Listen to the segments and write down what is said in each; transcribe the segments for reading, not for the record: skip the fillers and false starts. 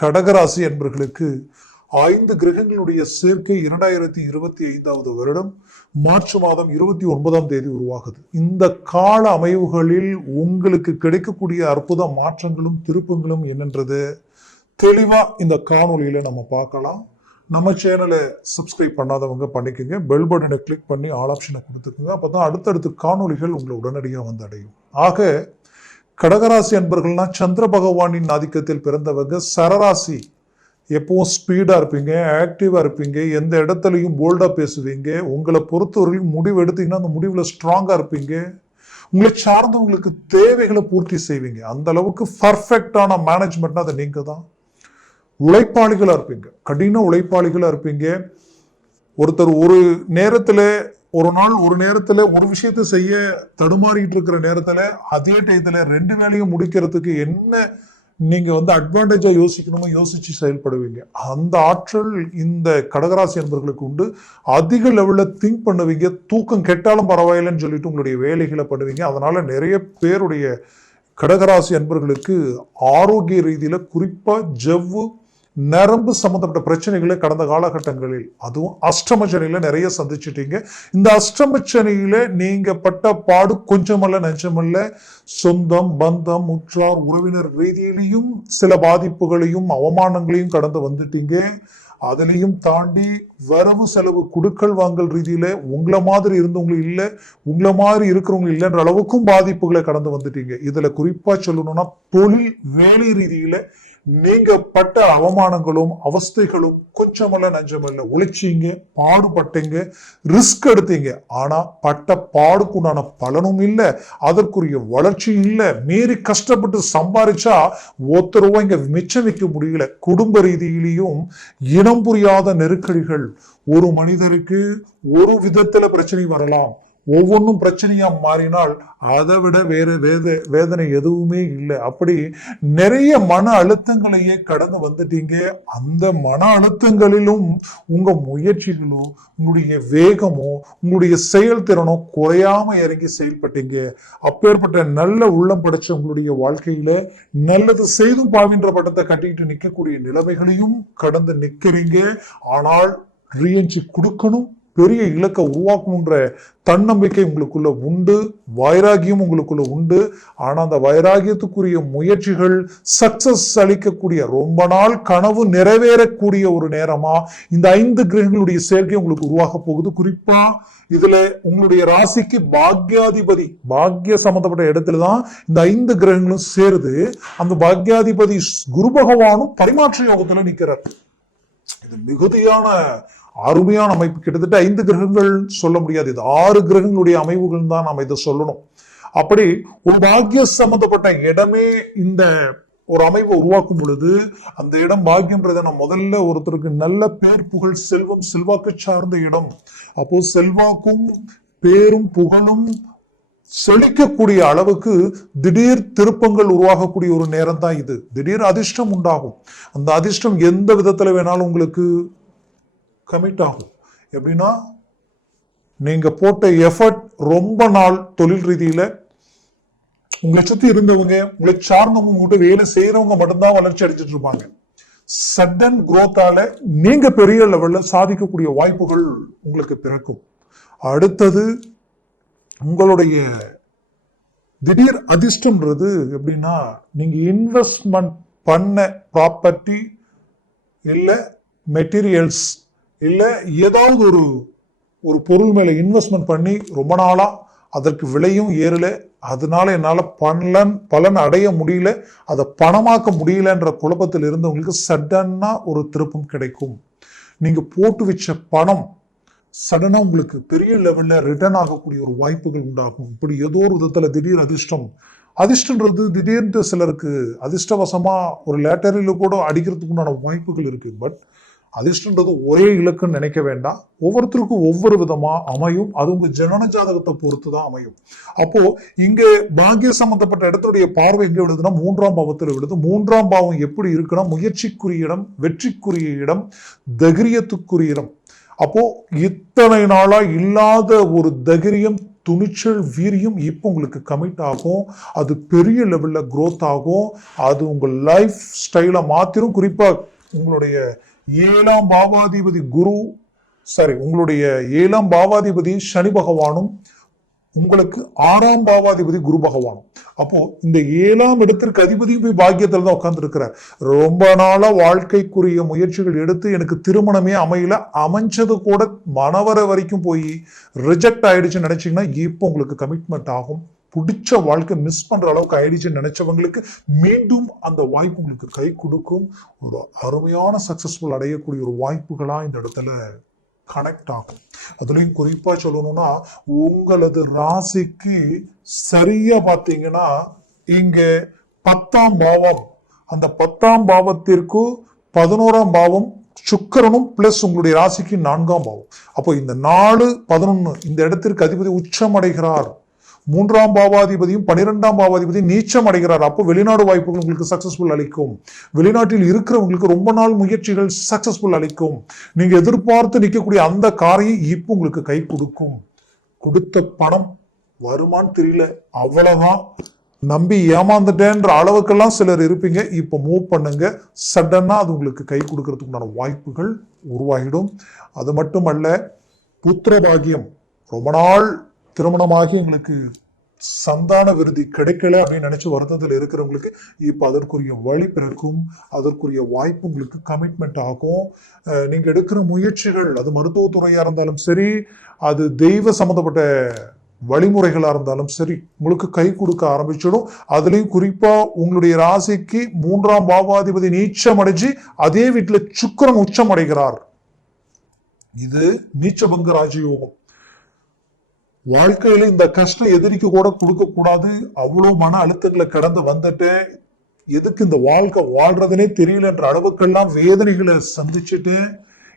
கடகராசி என்பர்களுக்கு 5 கிரகங்களுடைய சேர்க்கை 2025 வருடம் மார்ச் மாதம் 29ஆம் தேதி உருவாகுது. இந்த கால அமைவுகளில் உங்களுக்கு கிடைக்கக்கூடிய அற்புத மாற்றங்களும் திருப்பங்களும் என்னன்றது தெளிவா இந்த காணொலியில நம்ம பார்க்கலாம். நம்ம சேனலை சப்ஸ்கிரைப் பண்ணாதவங்க பண்ணிக்கோங்க, பெல் பட்டனை கிளிக் பண்ணி ஆல் ஆப்ஷனை கொடுத்துக்கோங்க. அப்பதான் அடுத்தடுத்த காணொலிகள் உங்களை உடனடியாக வந்து அடையும். ஆக கடகராசி அன்பர்கள்னா சந்திர பகவானின் ஆதிக்கத்தில் பிறந்தவங்க. சரராசி எப்பவும் ஸ்பீடா இருப்பீங்க, ஆக்டிவா இருப்பீங்க, எந்த இடத்துலையும் போல்டா பேசுவீங்க. உங்களை பொறுத்தவரையும் முடிவு எடுத்தீங்கன்னா அந்த முடிவுல ஸ்ட்ராங்கா இருப்பீங்க. உங்களை சார்ந்தவங்களுக்கு தேவைகளை பூர்த்தி செய்வீங்க. அந்த அளவுக்கு பர்ஃபெக்டான மேனேஜ்மெண்ட் அதை நீங்க தான். உழைப்பாளிகளா இருப்பீங்க, கடின உழைப்பாளிகளா இருப்பீங்க. ஒருத்தர் ஒரு நேரத்துல ஒரு நேரத்துல ஒரு விஷயத்தை செய்ய தடுமாறிட்டு இருக்கிற நேரத்துல அதே டயத்துல 2 வேலையும் முடிக்கிறதுக்கு என்ன நீங்க அட்வான்டேஜா யோசிக்கணுமோ யோசிச்சு செயல்படுவீங்க. அந்த ஆற்றல் இந்த கடகராசி என்பவர்களுக்கு உண்டு. அதிக லெவல்ல திங்க் பண்ணுவீங்க. தூக்கம் கெட்டாலும் பரவாயில்லைன்னு சொல்லிட்டு உங்களுடைய வேலைகளை பண்ணுவீங்க. அதனால நிறைய பேருடைய கடகராசி அன்பர்களுக்கு ஆரோக்கிய ரீதியில குறிப்பா ஜவ்வு நரம்பு சம்பந்தப்பட்ட பிரச்சனைகளை கடந்த காலகட்டங்களில் அதுவும் அஷ்டமச்சனையில நிறைய சந்திச்சிட்டீங்க. இந்த அஷ்டமச்சனையில நீங்க பட்ட பாடு கொஞ்சமல்ல நெஞ்சமல்ல. சொந்தம் பந்தம் உற்றார் உறவினர் ரீதியிலையும் சில பாதிப்புகளையும் அவமானங்களையும் கடந்து வந்துட்டீங்க. அதுலயும் தாண்டி வரவு செலவு குடுக்கல் வாங்கல் ரீதியில உங்களை மாதிரி இருந்தவங்க இல்ல, உங்களை மாதிரி இருக்கிறவங்க இல்லைன்ற அளவுக்கும் பாதிப்புகளை கடந்து வந்துட்டீங்க. இதுல குறிப்பா சொல்லணும்னா தொழில் வேலை ரீதியில நீங்க பட்ட அவமானங்களும் அவஸ்தைகளும் கொஞ்சமல்ல நஞ்சமல்ல. உழைச்சிங்க, பாடுபட்டீங்க, ரிஸ்க் எடுத்தீங்க. ஆனா பட்ட பாடுக்குண்டான பலனும் இல்லை, அதற்குரிய வளர்ச்சியும் இல்லை. மீறி கஷ்டப்பட்டு சம்பாதிச்சா ஒருத்தருவா இங்க மிச்சம் வைக்க முடியல. குடும்ப ரீதியிலையும் இனம் புரியாத நெருக்கடிகள். ஒரு மனிதருக்கு ஒரு விதத்துல பிரச்சனை வரலாம். ஒவ்வொன்றும் பிரச்சனையா மாறினால் அதை விட வேற வேதனை எதுவுமே இல்லை. அப்படி நிறைய மன அழுத்தங்களையே கடந்து வந்துட்டீங்க. அந்த மன அழுத்தங்களிலும் உங்க முயற்சிகளோ உங்களுடைய வேகமோ உங்களுடைய செயல்திறனோ குறையாம இறங்கி செயல்பட்டீங்க. அப்பேற்பட்ட நல்ல உள்ளம் படைச்ச உங்களுடைய வாழ்க்கையில நல்லது செய்தும் பாவின்ற பட்டத்தை கட்டிக்கிட்டு நிற்கக்கூடிய நிலைமைகளையும் கடந்து நிற்கிறீங்க. ஆனால் ரீஎன்ட்ரி கொடுக்கணும், பெரிய இலக்கை உருவாக்கணுன்ற தன்னம்பிக்கை உங்களுக்குள்ள உண்டு, வைராகியம் உங்களுக்குள்ள உண்டு. ஆனா அந்த வைராகியத்துக்குரிய முயற்சிகள் சக்சஸ் அளிக்கக்கூடிய ரொம்ப நாள் கனவு நிறைவேறக்கூடிய ஒரு நேரமா இந்த 5 கிரகங்களுடைய சேர்க்கை உங்களுக்கு உருவாக போகுது. குறிப்பா இதுல உங்களுடைய ராசிக்கு பாக்யாதிபதி, பாக்ய சம்பந்தப்பட்ட இடத்துலதான் இந்த 5 கிரகங்களும் சேருது. அந்த பாக்யாதிபதி குரு பகவானும் பரிமாற்ற யோகத்துல நிற்கிறார். இது மிகுதியான அருமையான அமைப்பு. கிட்டத்தட்ட 5 கிரகங்கள் சொல்ல முடியாது, இது 6 கிரகங்களுடைய அமைவுகள் தான் நாம் இதை சொல்லணும். அப்படி ஒரு பாக்கிய சம்பந்தப்பட்ட இடமே இந்த ஒரு அமைவை உருவாக்கும் பொழுது அந்த இடம் பாக்கியம்ன்றத நான் முதல்ல ஒருத்தருக்கு நல்ல பேர் புகழ் செல்வம் செல்வாக்கு சார்ந்த இடம். அப்போ செல்வாக்கும் பேரும் புகழும் செழிக்கக்கூடிய அளவுக்கு திடீர் திருப்பங்கள் உருவாகக்கூடிய ஒரு நேரம் தான் இது. திடீர் அதிர்ஷ்டம் உண்டாகும். அந்த அதிர்ஷ்டம் எந்த விதத்துல வேணாலும் உங்களுக்கு கமிட் ஆகும். எப்படின்னா நீங்க போட்ட எஃபர்ட் ரொம்ப நாள் தொழில் ரீதியில உங்களை சுத்தி இருந்தவங்க, உங்களை சார்ந்தவங்க, உங்ககிட்ட வேலை செய்யறவங்க மட்டும்தான் வளர்ச்சி அடைஞ்சிட்டு இருப்பாங்க. சடன் குரோத்தால நீங்க பெரிய லெவல்ல சாதிக்கக்கூடிய வாய்ப்புகள் உங்களுக்கு பிறக்கும். அடுத்தது உங்களுடைய திடீர் அதிர்ஷ்டம்ன்றது எப்படின்னா நீங்க இன்வெஸ்ட்மெண்ட் பண்ண ப்ராப்பர்ட்டி இல்ல மெட்டீரியல்ஸ் இல்ல ஏதாவது ஒரு பொருள் மேல இன்வெஸ்ட்மெண்ட் பண்ணி ரொம்ப நாளா அதற்கு விலையும் ஏறல, அதனால என்னால பலன் அடைய முடியல, அதை பணமாக்க முடியலன்ற குழப்பத்தில் இருந்தவங்களுக்கு சடனா ஒரு திருப்பம் கிடைக்கும். நீங்க போட்டு வச்ச பணம் சடனா உங்களுக்கு பெரிய லெவல்ல ரிட்டர்ன் ஆகக்கூடிய ஒரு வாய்ப்புகள் உண்டாகும். இப்படி ஏதோ ஒரு விதத்துல திடீர் அதிர்ஷ்டன்றது திடீர்னு சிலருக்கு அதிர்ஷ்டவசமா ஒரு லேட்டரியில கூட அடிக்கிறதுக்குண்டான வாய்ப்புகள் இருக்கு. பட் அதிர்ஷ்டன்றது ஒரே இலக்குன்னு நினைக்க வேண்டாம். ஒவ்வொருத்தருக்கும் ஒவ்வொரு விதமா அமையும். அது உங்க ஜனன ஜாதகத்தை பொறுத்து தான் அமையும். அப்போ இங்க பாக்கிய சம்பந்தப்பட்ட இடத்துடைய பார்வை எங்க விடுதுன்னா 3ஆம் பாவத்தில் விடுது. 3ஆம் பாவம் எப்படி இருக்குன்னா முயற்சிக்குரிய இடம், வெற்றிக்குரிய இடம், தைரியத்துக்குரிய இடம். அப்போ இத்தனை நாளா இல்லாத ஒரு தைரியம், துணிச்சல் வீரியம் இப்போ உங்களுக்கு கமிட் ஆகும். அது பெரிய லெவல்ல growth ஆகும். அது உங்க லைஃப் ஸ்டைலை மாத்திரும். குறிப்பா உங்களுடைய 7ஆம் பாவாதிபதி உங்களுடைய 7ஆம் பாவாதிபதி சனி பகவானும் உங்களுக்கு 6ஆம் பாவாதிபதி குரு பகவானும். அப்போ இந்த 7ஆம் இடத்திற்கு அதிபதியும் போய் பாக்கியத்தில் தான் உட்கார்ந்து இருக்கிறார். ரொம்ப நாளா வாழ்க்கைக்குரிய முயற்சிகள் எடுத்து எனக்கு திருமணமே அமையல, அமைஞ்சது கூட மனவர வரைக்கும் போய் ரிஜெக்ட் ஆயிடுச்சுன்னு நினைச்சீங்கன்னா இப்போ உங்களுக்கு கமிட்மெண்ட் ஆகும். பிடிச்ச வாழ்க்கை மிஸ் பண்ற அளவுக்கு ஆயிடுச்சுன்னு நினைச்சவங்களுக்கு மீண்டும் அந்த வாய்ப்பு உங்களுக்கு கை கொடுக்கும். ஒரு அருமையான சக்சஸ்ஃபுல் அடையக்கூடிய ஒரு வாய்ப்புகளா இந்த இடத்துல கனெக்ட் ஆகும். அதுலயும் குறிப்பா சொல்லணும்னா உங்களது ராசிக்கு சரியா பாத்தீங்கன்னா இங்க 10ஆம் பாவம், அந்த 10ஆம் பாவத்திற்கு 11ஆம் பாவம் சுக்கிரனும் பிளஸ் உங்களுடைய ராசிக்கு 4ஆம் பாவம். அப்போ இந்த 4, 11 இந்த இடத்திற்கு அதிபதி உச்சம் அடைகிறார். 3ஆம் பாவாதிபதியும் 12ஆம் பாவாதிபதியும் நீச்சம் அடைகிறார். அப்போ வெளிநாடு வாய்ப்புகள் உங்களுக்கு சக்சஸ்ஃபுல் அளிக்கும். வெளிநாட்டில் இருக்கிறவங்களுக்கு ரொம்ப நாள் முயற்சிகள் சக்சஸ்ஃபுல் அளிக்கும். நீங்க எதிர்பார்த்து நிற்கக்கூடிய அந்த காரியம் இப்போ உங்களுக்கு கை கொடுக்கும். கொடுத்த பணம் வருமானு தெரியல, அவ்வளவுதான், நம்பி ஏமாந்துட்டேன்ற அளவுக்கெல்லாம் சிலர் இருப்பீங்க. இப்போ மூவ் பண்ணுங்க, சடனா அது உங்களுக்கு கை கொடுக்கறதுக்குண்டான வாய்ப்புகள் உருவாகிடும். அது மட்டுமல்ல, புத்திர பாகியம், ரொம்ப நாள் திருமணமாகி எங்களுக்கு சந்தான விருதி கிடைக்கல அப்படின்னு நினைச்சு வருத்தத்தில் இருக்கிறவங்களுக்கு இப்ப அதற்குரிய வழி பிறக்கும். அதற்குரிய வாய்ப்பு உங்களுக்கு கமிட்மெண்ட் ஆகும். நீங்க எடுக்கிற முயற்சிகள், அது மருத்துவத்துறையா இருந்தாலும் சரி, அது தெய்வ சம்பந்தப்பட்ட வழிமுறைகளா இருந்தாலும் சரி, உங்களுக்கு கை கொடுக்க ஆரம்பிச்சிடும். அதுலயும் குறிப்பா உங்களுடைய ராசிக்கு 3ஆம் பாவாதிபதி நீச்சம் அடைஞ்சு அதே வீட்டுல சுக்கிரன் உச்சம் அடைகிறார். இது நீச்சபங்க ராஜயோகம். வாழ்க்கையில இந்த கஷ்டம் எதிரிக்கு கூட கொடுக்க கூடாது, அவ்வளவு மன அழுத்தங்களை கடந்து வந்துட்டு எதுக்கு இந்த வாழ்க்கை வாழ்றதுனே தெரியலன்ற அளவுக்கெல்லாம் வேதனைகளை சந்திச்சுட்டு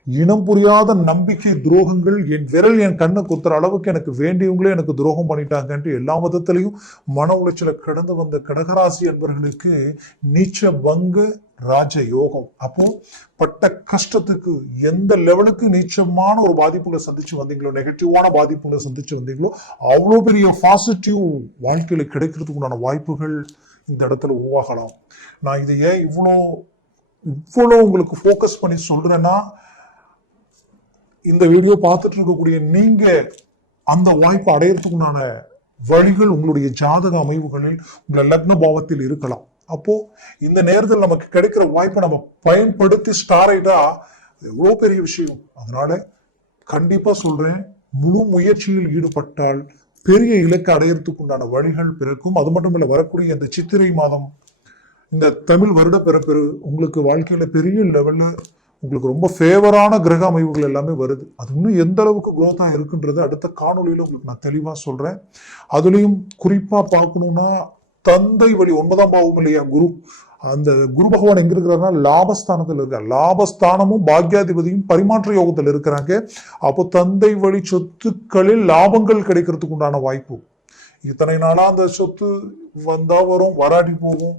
இனம் புரியாத நம்பிக்கை துரோகங்கள், என் கண்ணை குத்துற அளவுக்கு எனக்கு வேண்டியவங்களே எனக்கு துரோகம் பண்ணிட்டாங்கன்ட்டு எல்லா விதத்திலையும் மன உளைச்சலை கடந்து வந்த கடகராசி என்பவர்களுக்கு நீச்ச பங்க ராஜ யோகம். அப்போ பட்ட கஷ்டத்துக்கு எந்த லெவலுக்கு நீச்சமான ஒரு பாதிப்புகளை சந்திச்சு வந்தீங்களோ, நெகட்டிவான பாதிப்புகளை சந்திச்சு வந்தீங்களோ, அவ்வளோ பெரிய பாசிட்டிவ் வாழ்க்கையில கிடைக்கிறதுக்கு உண்டான வாய்ப்புகள் இந்த இடத்துல உருவாகலாம். நான் இதை ஏன் இவ்வளோ உங்களுக்கு ஃபோக்கஸ் பண்ணி சொல்றேன்னா, இந்த வீடியோ பார்த்துட்டு இருக்கக்கூடிய நீங்க அந்த வாய்ப்பை அடையறதுக்குண்டான வழிகள் உங்களுடைய ஜாதக அமைவுகளில் உங்க லக்ன பாவத்தில் இருக்கலாம். அப்போ இந்த நேரத்தில் நமக்கு கிடைக்கிற வாய்ப்பை நம்ம பயன்படுத்தி ஸ்டார் ஆயிட்டா எவ்வளவு பெரிய விஷயம். அதனால கண்டிப்பா சொல்றேன், முழு முயற்சியில் ஈடுபட்டால் பெரிய இலக்கை அடையறதுக்கு உண்டான வழிகள் பிறக்கும். அது மட்டும் இல்ல, வரக்கூடிய இந்த சித்திரை மாதம், இந்த தமிழ் வருட பிறப்பு உங்களுக்கு வாழ்க்கையில பெரிய லெவல்ல உங்களுக்கு ரொம்ப ஃபேவரான கிரக அமைவுகள் எல்லாமே வருது. அது இன்னும் எந்த அளவுக்கு குரோத்தா இருக்குன்றது அடுத்த காணொலியில உங்களுக்கு நான் தெளிவா சொல்றேன். அதுலயும் குறிப்பா பார்க்கணும்னா, தந்தை வழி 9ஆம் பாவம் இல்லையா குரு, அந்த குரு பகவான் எங்க இருக்கிறாருன்னா லாபஸ்தானத்தில் இருக்கார். லாபஸ்தானமும் பாக்யாதிபதியும் பரிமாற்ற யோகத்தில் இருக்கிறாங்க. அப்போ தந்தை வழி சொத்துக்களில் லாபங்கள் கிடைக்கிறதுக்கு உண்டான வாய்ப்பு. இத்தனை நாளா அந்த சொத்து வந்தா வரும், வராடி போகும்,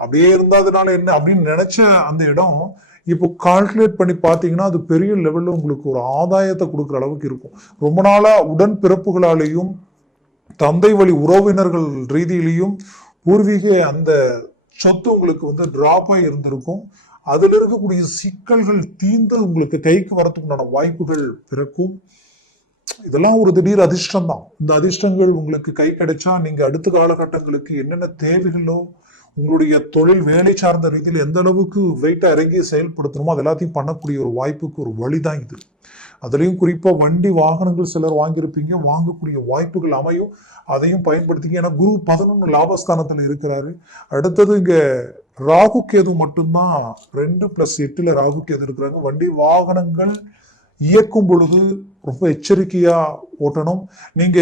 அப்படியே இருந்தாதனால என்ன அப்படின்னு நினைச்ச அந்த இடம் இப்போ கால்குலேட் பண்ணி பார்த்தீங்கன்னா அது பெரிய லெவல்ல உங்களுக்கு ஒரு ஆதாயத்தை கொடுக்குற அளவுக்கு இருக்கும். ரொம்ப நாளா உடன் பிறப்புகளாலேயும் தந்தை வழி உறவினர்கள் ரீதியிலையும் பூர்வீக அந்த சொத்து உங்களுக்கு டிராப் ஆகி இருந்திருக்கும். அதுல இருக்கக்கூடிய சிக்கல்கள் தீர்ந்து உங்களுக்கு கைக்கு வரத்துக்குண்டான வாய்ப்புகள் பிறக்கும். இதெல்லாம் ஒரு திடீர் அதிர்ஷ்டம் தான். இந்த அதிர்ஷ்டங்கள் உங்களுக்கு கை கிடைச்சா நீங்க அடுத்த காலகட்டங்களுக்கு என்னென்ன தேவைகளோ, உங்களுடைய தொழில் வேலை சார்ந்த ரீதியில் எந்த அளவுக்கு வெயிட்டா இறங்கி செயல்படுத்தணுமோ அது எல்லாத்தையும் பண்ணக்கூடிய ஒரு வாய்ப்புக்கு ஒரு வழிதான் இது. அதுலயும் குறிப்பா வண்டி வாகனங்கள் சிலர் வாங்கியிருப்பீங்க, வாங்கக்கூடிய வாய்ப்புகள் அமையும். அதையும் பயன்படுத்திங்க. ஏன்னா குரு 11 லாபஸ்தானத்துல இருக்கிறாரு. அடுத்தது இங்க ராகு கேது மட்டும்தான் 2+8 ராகு கேது இருக்கிறாங்க. வண்டி வாகனங்கள் இயக்கும் பொழுது ரொம்ப எச்சரிக்கையா ஓட்டணும். நீங்க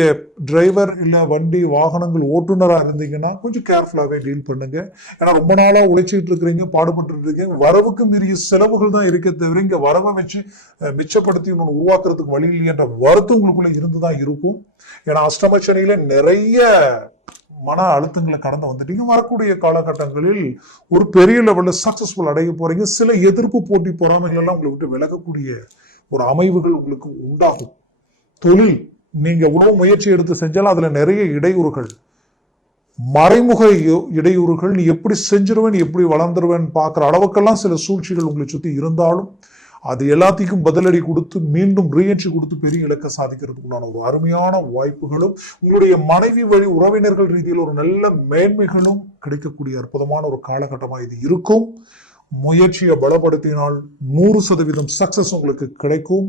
டிரைவர் இல்ல வண்டி வாகனங்கள் ஓட்டுநரா இருந்தீங்கன்னா கொஞ்சம் கேர்ஃபுல்லாவே டீல் பண்ணுங்க. ஏன்னா ரொம்ப நாளா உழைச்சிட்டு இருக்கிறீங்க, பாடுபட்டு இருக்கீங்க. வரவுக்கு மீறிய செலவுகள் தான் இருக்க தவிர இங்க வரவை வச்சு மிச்சப்படுத்தி ஒன்று உருவாக்குறதுக்கு வழி இல்லையன்ற வருத்தம் உங்களுக்குள்ள இருந்துதான் இருக்கும். ஏன்னா அஷ்டமச்சனியில நிறைய மன அழுத்தங்களை கடந்து வந்துட்டீங்க. வரக்கூடிய காலகட்டங்களில் ஒரு பெரிய லெவல்ல சக்சஸ்ஃபுல் அடைய போறீங்க. சில எதிர்ப்பு போட்டி பொறாமைகள் எல்லாம் உங்களை விட்டு விலகக்கூடிய ஒரு அமைவுகள் உங்களுக்கு உண்டாகும். தொழில் நீங்க எவ்வளவு முயற்சி எடுத்து செஞ்சாலும் அதுல நிறைய இடையூறுகள், மறைமுக இடையூறுகள், நீ எப்படி செஞ்சிருவேன் எப்படி வளர்ந்துருவேன் பார்க்குற அளவுக்கெல்லாம் சில சூழ்ச்சிகள் உங்களை சுற்றி இருந்தாலும் அது எல்லாத்துக்கும் பதிலடி கொடுத்து மீண்டும் ரீஎன்ட்ரி கொடுத்து பெரிய இலக்கை சாதிக்கிறதுக்குண்டான ஒரு அருமையான வாய்ப்புகளும் உங்களுடைய மனைவி வழி உறவினர்கள் ரீதியில் ஒரு நல்ல மேன்மைகளும் கிடைக்கக்கூடிய அற்புதமான ஒரு காலகட்டமாக இது இருக்கும். முயற்சியை பலப்படுத்தினால் 100% சக்சஸ் உங்களுக்கு கிடைக்கும்.